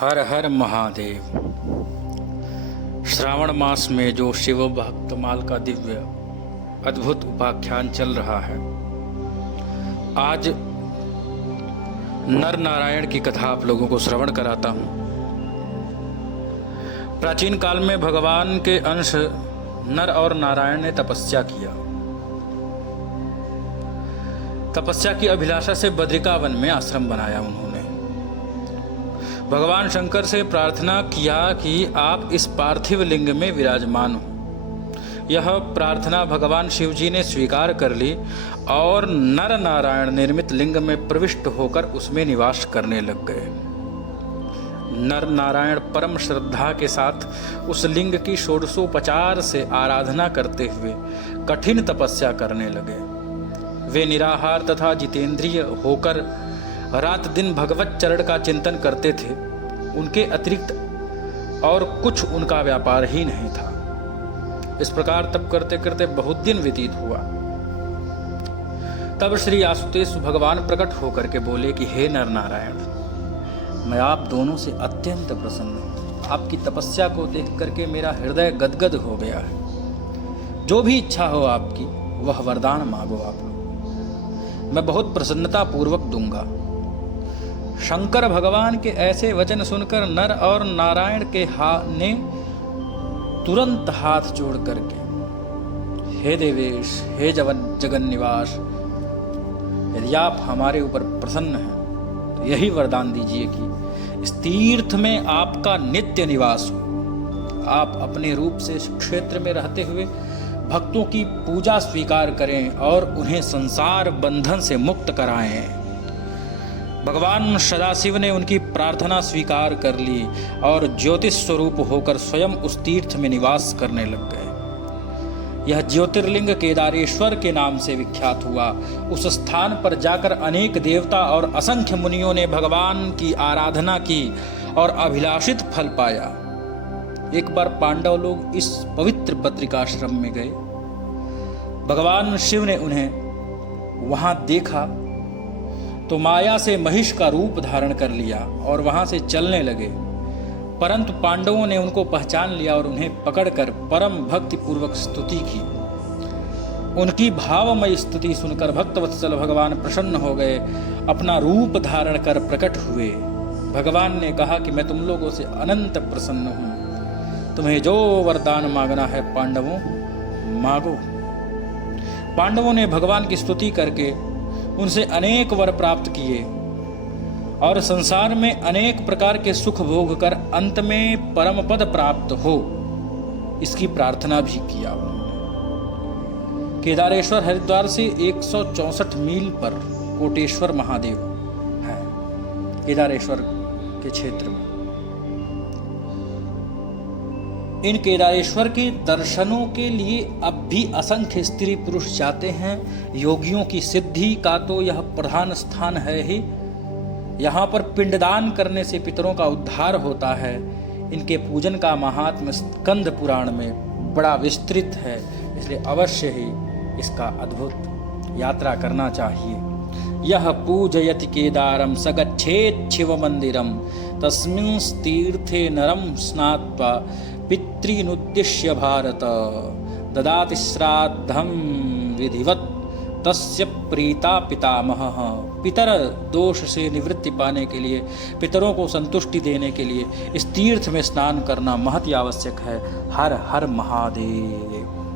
हर हर महादेव। श्रावण मास में जो शिव भक्तमाल का दिव्य अद्भुत उपाख्यान चल रहा है, आज नर नारायण की कथा आप लोगों को श्रवण कराता हूँ। प्राचीन काल में भगवान के अंश नर और नारायण ने तपस्या किया। तपस्या की अभिलाषा से बद्रिकावन में आश्रम बनाया उन्होंने। भगवान शंकर से प्रार्थना किया कि आप इस पार्थिव लिंग में विराजमान हो। यह प्रार्थना भगवान शिव जी ने स्वीकार कर ली और नर नारायण निर्मित लिंग में प्रविष्ट होकर उसमें निवास करने लग गए। नर नारायण परम श्रद्धा के साथ उस लिंग की षोडशोपचार से आराधना करते हुए कठिन तपस्या करने लगे। वे निराहार तथा जितेंद्रिय होकर रात दिन भगवत चरण का चिंतन करते थे। उनके अतिरिक्त और कुछ उनका व्यापार ही नहीं था। इस प्रकार तप करते करते बहुत दिन व्यतीत हुआ। तब श्री आशुतोष भगवान प्रकट होकर के बोले कि हे नर नारायण, मैं आप दोनों से अत्यंत प्रसन्न हूँ। आपकी तपस्या को देख करके मेरा हृदय गदगद हो गया है। जो भी इच्छा हो आपकी वह वरदान मांगो आप, मैं बहुत प्रसन्नता पूर्वक दूंगा। शंकर भगवान के ऐसे वचन सुनकर नर और नारायण के ने तुरंत हाथ जोड़ करके, हे देवेश, हे जगन निवास, यदि आप हमारे ऊपर प्रसन्न हैं तो यही वरदान दीजिए कि इस तीर्थ में आपका नित्य निवास हो। आप अपने रूप से इस क्षेत्र में रहते हुए भक्तों की पूजा स्वीकार करें और उन्हें संसार बंधन से मुक्त कराएं। भगवान सदाशिव ने उनकी प्रार्थना स्वीकार कर ली और ज्योतिष स्वरूप होकर स्वयं उस तीर्थ में निवास करने लग गए। यह ज्योतिर्लिंग केदारेश्वर के नाम से विख्यात हुआ। उस स्थान पर जाकर अनेक देवता और असंख्य मुनियों ने भगवान की आराधना की और अभिलाषित फल पाया। एक बार पांडव लोग इस पवित्र बद्रिकाश्रम में गए। भगवान शिव ने उन्हें वहां देखा तो माया से महिष का रूप धारण कर लिया और वहां से चलने लगे, परंतु पांडवों ने उनको पहचान लिया और उन्हें पकड़कर परम भक्ति पूर्वक स्तुति की। उनकी भावमयी स्तुति सुनकर भक्तवत्सल भगवान प्रसन्न हो गए, अपना रूप धारण कर प्रकट हुए। भगवान ने कहा कि मैं तुम लोगों से अनंत प्रसन्न हूं। तुम्हें जो वरदान मांगना है पांडवों, मांगो। पांडवों ने भगवान की स्तुति करके उनसे अनेक वर प्राप्त किए और संसार में अनेक प्रकार के सुख भोग कर अंत में परम पद प्राप्त हो, इसकी प्रार्थना भी किया उन्होंने। केदारेश्वर हरिद्वार से 164 मील पर कोटेश्वर महादेव है, केदारेश्वर के क्षेत्र में। इन केदारेश्वर के दर्शनों के लिए अब भी असंख्य स्त्री पुरुष जाते हैं। योगियों की सिद्धि का तो यह प्रधान स्थान है ही। यहाँ पर पिंडदान करने से पितरों का उद्धार होता है। इनके पूजन का महात्म्य स्कंद पुराण में बड़ा विस्तृत है, इसलिए अवश्य ही इसका अद्भुत यात्रा करना चाहिए। यह पूजयति केदारम स गच्छेत् शिव मंदिरम तस्मिन् तीर्थे नरम स्नात्वा पितॄनुद्दिश्य भारत ददाति श्राद्धं विधिवत तस्य प्रीता पितामहः। पितर दोष से निवृत्ति पाने के लिए, पितरों को संतुष्टि देने के लिए इस तीर्थ में स्नान करना महत आवश्यक है। हर हर महादेव।